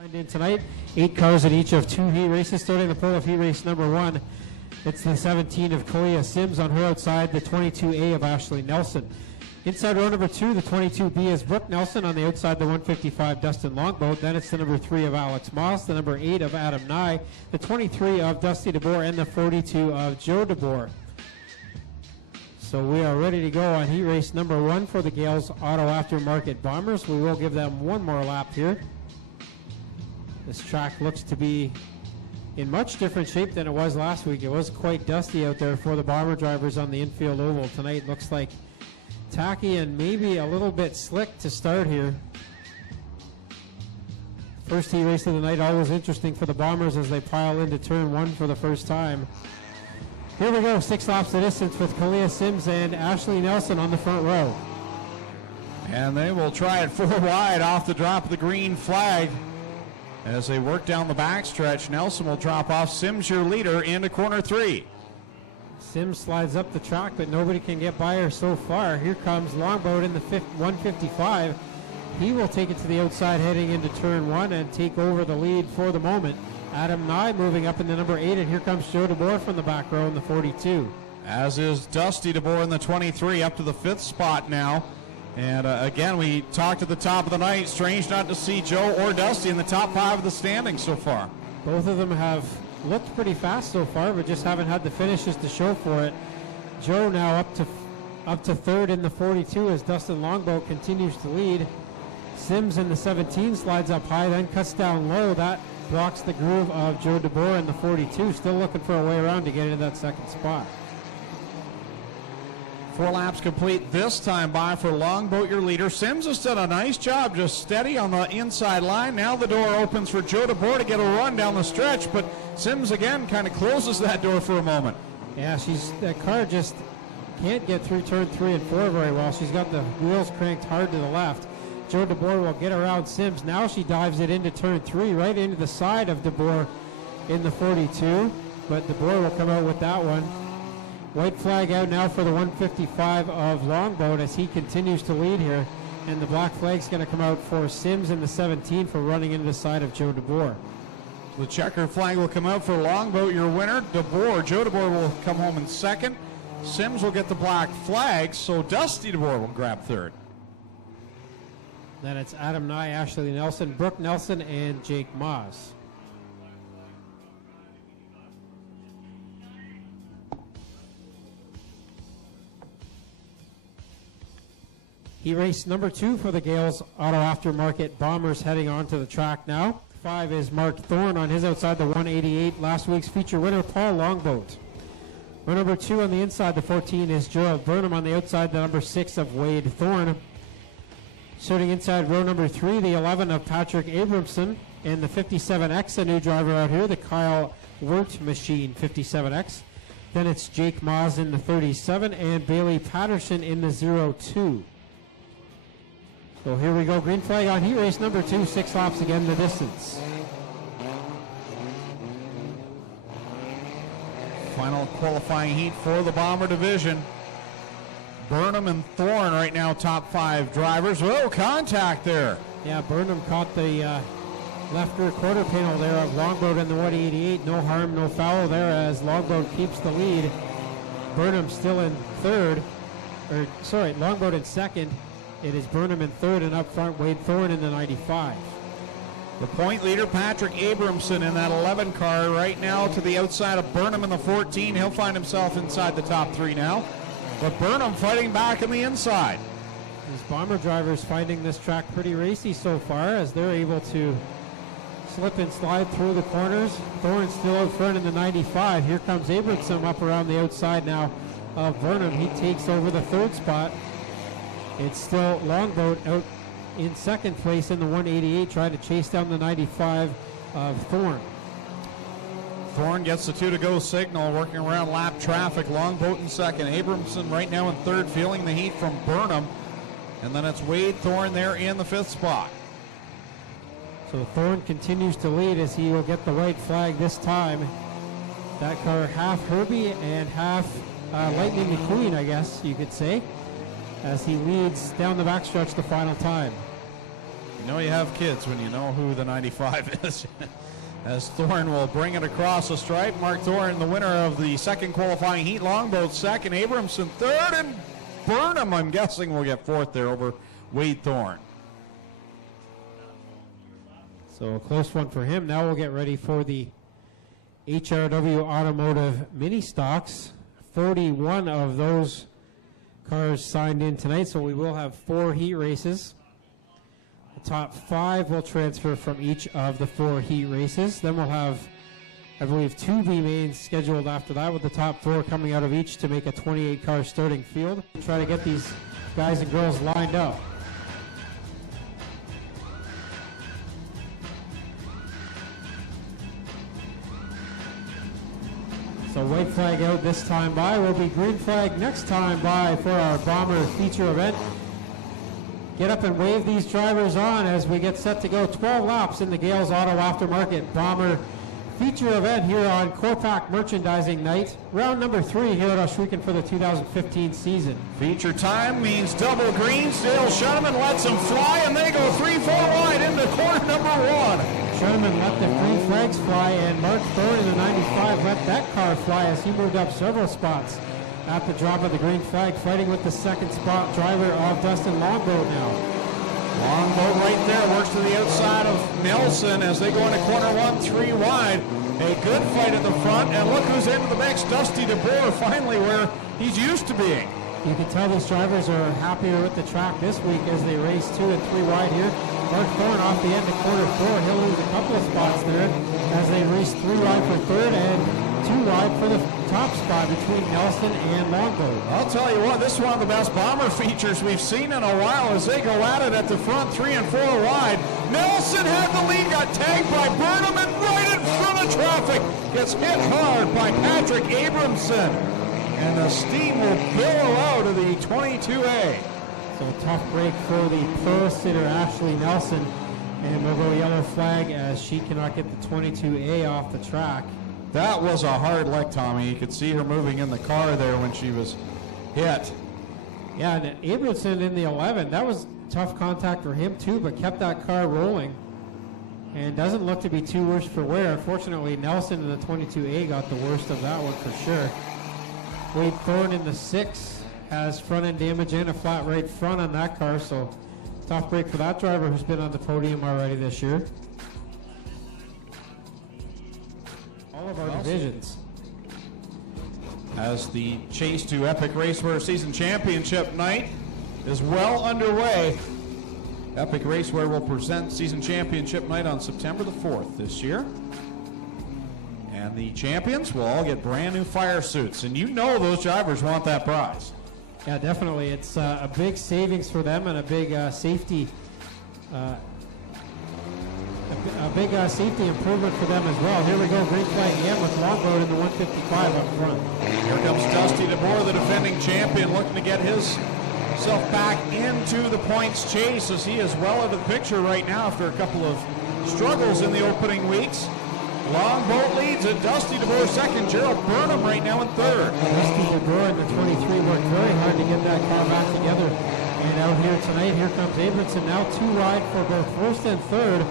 In tonight, 8 cars in each of 2 heat races, starting the pole of heat race number 1. It's the 17 of Kalia Sims on her outside, the 22A of Ashley Nelson. Inside row number 2, the 22B is Brooke Nelson. On the outside, the 155 Dustin Longboat. Then it's the number 3 of Alex Moss, the number 8 of Adam Nye, the 23 of Dusty DeBoer, and the 42 of Joe DeBoer. So we are ready to go on heat race number 1 for the Gales Auto Aftermarket Bombers. We will give them one more lap here. This track looks to be in much different shape than it was last week. It was quite dusty out there for the bomber drivers on the infield oval. Tonight looks like tacky and maybe a little bit slick to start here. First heat race of the night, always interesting for the bombers as they pile into turn 1 for the first time. Here we go, 6 laps of distance with Kalia Sims and Ashley Nelson on the front row. And they will try it 4 wide off the drop of the green flag. As they work down the backstretch, Nelson will drop off. Sims, your leader, into corner 3. Sims slides up the track, but nobody can get by her so far. Here comes Longboat in the 155. He will take it to the outside heading into turn 1 and take over the lead for the moment. Adam Nye moving up in the number 8, and here comes Joe DeBoer from the back row in the 42. As is Dusty DeBoer in the 23, up to the 5th spot now. And again, we talked at the top of the night. Strange not to see Joe or Dusty in the top 5 of the standings so far. Both of them have looked pretty fast so far, but just haven't had the finishes to show for it. Joe now up to 3rd in the 42 as Dustin Longboat continues to lead. Sims in the 17 slides up high, then cuts down low. That blocks the groove of Joe DeBoer in the 42. Still looking for a way around to get into that 2nd spot. 4 laps complete this time by for Longboat, your leader. Sims has done a nice job, just steady on the inside line. Now the door opens for Joe DeBoer to get a run down the stretch, but Sims again kind of closes that door for a moment. Yeah, that car just can't get through turn 3 and 4 very well. She's got the wheels cranked hard to the left. Joe DeBoer will get around Sims. Now she dives it into turn 3, right into the side of DeBoer in the 42, but DeBoer will come out with that one. White flag out now for the 155 of Longboat as he continues to lead here. And the black flag's going to come out for Sims in the 17 for running into the side of Joe DeBoer. The checker flag will come out for Longboat, your winner. DeBoer, Joe DeBoer will come home in 2nd. Sims will get the black flag, so Dusty DeBoer will grab 3rd. Then it's Adam Nye, Ashley Nelson, Brooke Nelson, and Jake Moss. Heat race number 2 for the Gales Auto Aftermarket Bombers heading onto the track now. 5 is Mark Thorne on his outside, the 188. Last week's feature winner, Paul Longboat. Row number 2 on the inside, the 14 is Gerald Burnham. On the outside, the number 6 of Wade Thorne. Starting inside row number 3, the 11 of Patrick Abramson. And the 57X, a new driver out here, the Kyle Wirt Machine 57X. Then it's Jake Moss in the 37 and Bailey Patterson in the 02. So here we go, green flag on heat race number 2, 6 laps again the distance. Final qualifying heat for the Bomber division. Burnham and Thorne right now top 5 drivers. Whoa, contact there. Yeah, Burnham caught the left rear quarter panel there of Longboat in the 188. No harm, no foul there as Longboat keeps the lead. Burnham still in 3rd, Longboat in 2nd. It is Burnham in 3rd, and up front, Wade Thorne in the 95. The point leader, Patrick Abramson, in that 11 car right now to the outside of Burnham in the 14. He'll find himself inside the top 3 now. But Burnham fighting back in the inside. These bomber drivers finding this track pretty racy so far as they're able to slip and slide through the corners. Thorne still out front in the 95. Here comes Abramson up around the outside now of Burnham. He takes over the 3rd spot. It's still Longboat out in 2nd place in the 188, trying to chase down the 95 of Thorne. Thorne gets the 2-to-go signal, working around lap traffic. Longboat in 2nd. Abramson right now in 3rd, feeling the heat from Burnham. And then it's Wade Thorne there in the 5th spot. So Thorne continues to lead as he will get the white flag this time. That car half Herbie and half Lightning McQueen, I guess you could say, as he leads down the backstretch the final time. You know you have kids when you know who the 95 is. As Thorne will bring it across the stripe. Mark Thorne, the winner of the second qualifying heat. Longboat second, Abramson third, and Burnham, I'm guessing, will get fourth there over Wade Thorne. So a close one for him. Now we'll get ready for the HRW Automotive Mini Stocks. 41 of those cars signed in tonight, so we will have 4 heat races. The top 5 will transfer from each of the 4 heat races. Then we'll have, I believe, 2 B mains scheduled after that, with the top 4 coming out of each to make a 28-car starting field. Try to get these guys and girls lined up. So white flag out this time by, will be green flag next time by for our Bomber feature event. Get up and wave these drivers on as we get set to go 12 laps in the Gales Auto Aftermarket Bomber feature event here on Corpac Merchandising Night. Round number 3 here at Oshweekend for the 2015 season. Feature time means double greens. Dale Shuneman lets them fly, and they go 3-4 wide into corner number 1. Shuneman let the green flags fly, and Mark Thorne in the 95 let that car fly as he moved up several spots at the drop of the green flag, fighting with the second spot driver of Dustin Longboat now. Longboat right there works to the outside of Nelson as they go into corner 1, 3 wide. A good fight at the front, and look who's into the mix. Dusty DeBoer finally where he's used to being. You can tell these drivers are happier with the track this week as they race 2 and 3 wide here. Mark Thorne off the end of corner 4. He'll lose a couple of spots there as they race 3 wide for third and 2 wide for the top spot between Nelson and Longboat. I'll tell you what, this is one of the best Bomber features we've seen in a while as they go at it at the front 3 and 4 wide. Nelson had the lead, got tagged by Burnham, and right in front of traffic gets hit hard by Patrick Abramson. And the steam will billow out of the 22A. So tough break for the pro sitter Ashley Nelson, and we'll go yellow flag as she cannot get the 22A off the track. That was a hard leg, Tommy. You could see her moving in the car there when she was hit. Yeah, and Abramson in the 11, that was tough contact for him too, but kept that car rolling. And doesn't look to be too worse for wear. Unfortunately, Nelson in the 22A got the worst of that one for sure. Wade Thorne in the 6 has front end damage and a flat right front on that car, so tough break for that driver who's been on the podium already this year. All of our divisions. As the chase to Epic Racewear Season Championship night is well underway. Epic Racewear will present Season Championship night on September the 4th this year. And the champions will all get brand new fire suits. And you know those drivers want that prize. Yeah, definitely. It's a big savings for them and a big safety safety improvement for them as well. Here we go, green flag again with Longboat in the 155 up front. Here comes Dusty DeBoer, the defending champion, looking to get himself back into the points chase as he is well out of the picture right now after a couple of struggles in the opening weeks. Longboat leads it. Dusty DeBoer second. Gerald Burnham right now in third. Dusty DeBoer in the 23 worked very hard to get that car back together. And out here tonight, here comes Abramson now 2 wide for both first and third.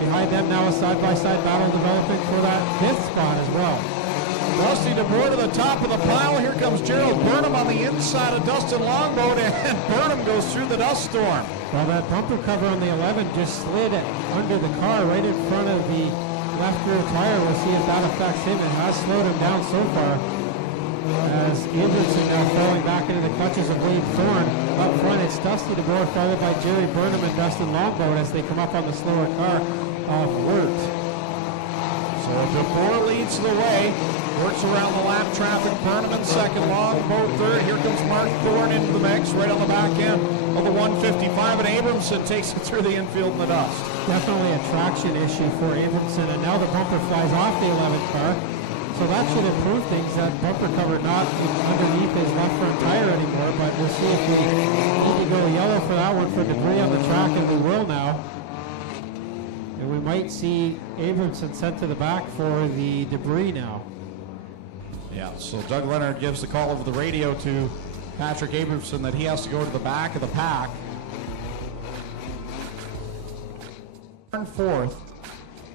Behind them now a side-by-side battle developing for that 5th spot as well. Dusty DeBoer to the top of the pile. Here comes Gerald Burnham on the inside of Dustin Longboat, and Burnham goes through the dust storm. Well, that bumper cover on the 11 just slid under the car right in front of the left rear tire. We'll see if that affects him. It has slowed him down so far. As Abramson now falling back into the clutches of Wade Thorne. Up front, it's Dusty DeBoer followed by Jerry Burnham and Dustin Longboat as they come up on the slower car off Wirt. So DeBoer leads the way. Works around the lap traffic. Burnham in second, Longboat third. Here comes Mark Thorne into the mix right on the back end of the 155, and Abramson takes it through the infield in the dust. Definitely a traction issue for Abramson, and now the bumper flies off the 11 car. So that should improve things, that bumper cover not underneath his left front tire anymore, but we'll see if we need to go yellow for that one for debris on the track, and we will now. And we might see Abramson sent to the back for the debris now. Yeah, so Doug Leonard gives the call over the radio to Patrick Abramson that he has to go to the back of the pack. in fourth,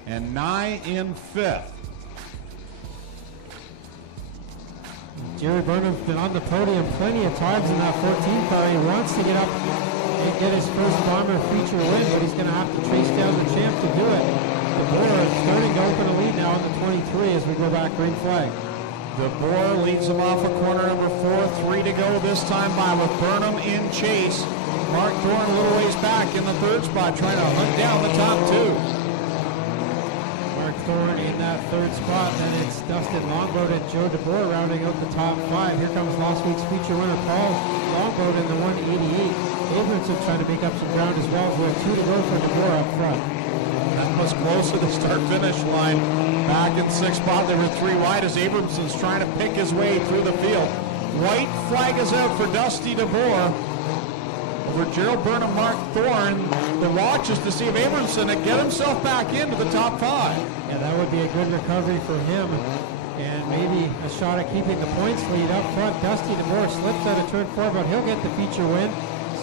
and Nye in fifth. Jerry Burnham's been on the podium plenty of times in that 14 car. He wants to get up and get his first Bomber feature win, but he's going to have to chase down the champ to do it. DeBoer is starting to open a lead now in the 23 as we go back green flag. DeBoer leads him off of corner number 4, 3 to go this time by with Burnham in chase. Mark Thorne a little ways back in the third spot trying to hunt down the top two. Mark Thorne in that third spot, then it's Dustin Longboat and Joe DeBoer rounding out the top 5. Here comes last week's feature winner Paul Longboat in the 188. Abramson trying to make up some ground as well. We have 2 to go for DeBoer up front. That was close to the start-finish line. Back in 6th spot, they were 3 wide as Abramson's trying to pick his way through the field. White flag is out for Dusty DeBoer. Over Gerald Burnham, Mark Thorne. The watch is to see if Abramson can get himself back into the top 5. Yeah, that would be a good recovery for him. And maybe a shot at keeping the points lead up front. Dusty DeBoer slips out of turn 4, but he'll get the feature win.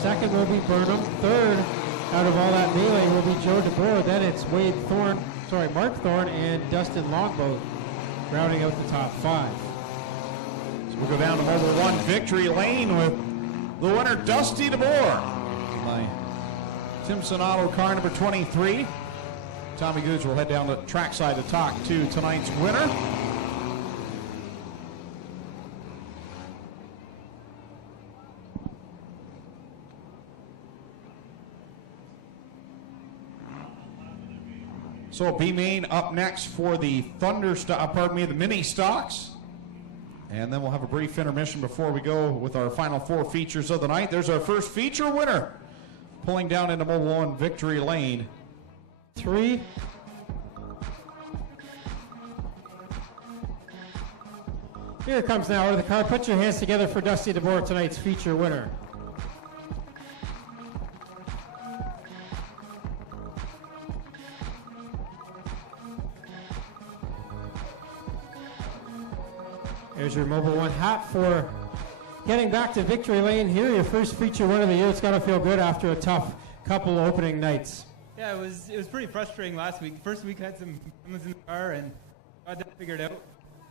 Second will be Burnham. Third, out of all that melee, will be Joe DeBoer. Then it's Mark Thorne and Dustin Longboat rounding out the top 5. So we'll go down to Mobile 1 victory lane with the winner, Dusty DeBoer. By Tim Sonato, car number 23. Tommy Gooch will head down to trackside to talk to tonight's winner. So B-Main up next for the the mini stocks. And then we'll have a brief intermission before we go with our final 4 features of the night. There's our first feature winner pulling down into Mobile 1 victory lane. 3. Here it comes now out of the car. Put your hands together for Dusty DeBoer, tonight's feature winner. There's your Mobile 1 hat for getting back to victory lane here. Your first feature win of the year. It's got to feel good after a tough couple opening nights. Yeah, it was pretty frustrating last week. First week I had some problems in the car and got that figured out.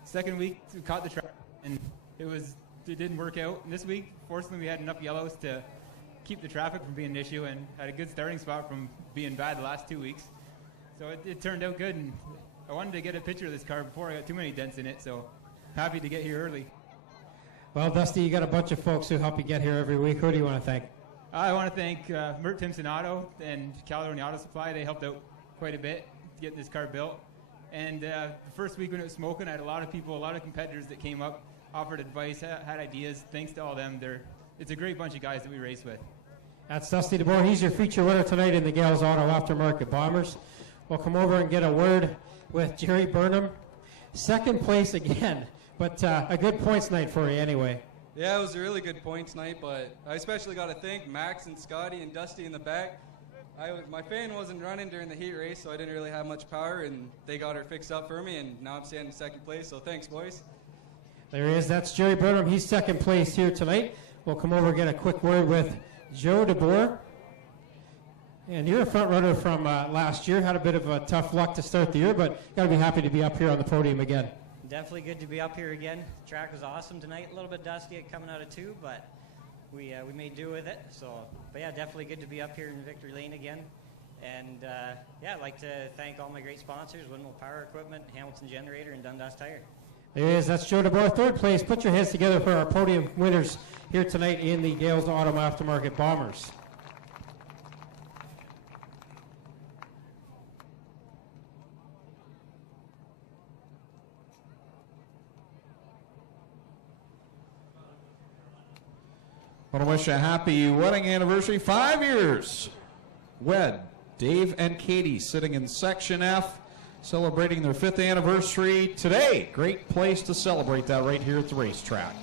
Second week we caught the track and it didn't work out. And this week, fortunately, we had enough yellows to keep the traffic from being an issue and had a good starting spot from being bad the last 2 weeks. So it turned out good, and I wanted to get a picture of this car before I got too many dents in it. So happy to get here early. Well, Dusty, you got a bunch of folks who help you get here every week. Who do you want to thank? I want to thank Mert Timpson Auto and Caledonia Auto Supply. They helped out quite a bit to get this car built. And the first week when it was smoking, I had a lot of people, a lot of competitors that came up, offered advice, had ideas. Thanks to all of them. It's a great bunch of guys that we race with. That's Dusty DeBoer. He's your feature winner tonight in the Gales Auto Aftermarket Bombers. We'll come over and get a word with Jerry Burnham. Second place again, but a good points night for you anyway. Yeah, it was a really good points night, but I especially got to thank Max and Scotty and Dusty in the back. My fan wasn't running during the heat race, so I didn't really have much power, and they got her fixed up for me, and now I'm standing in second place, so thanks, boys. There he is. That's Jerry Burnham. He's second place here tonight. We'll come over and get a quick word with Joe DeBoer. And you're a front runner from last year. Had a bit of tough luck to start the year, but got to be happy to be up here on the podium again. Definitely good to be up here again. The track was awesome tonight. A little bit dusty coming out of 2, but we made do with it. So, but yeah, definitely good to be up here in victory lane again. And yeah, I'd like to thank all my great sponsors: Windmill Power Equipment, Hamilton Generator, and Dundas Tire. There he is. That's Joe DeBoer, third place. Put your hands together for our podium winners here tonight in the Gales Auto Aftermarket Bombers. I want to wish a happy wedding anniversary, 5 years. Wed, Dave and Katie sitting in Section F, celebrating their 5th anniversary today. Great place to celebrate that right here at the racetrack.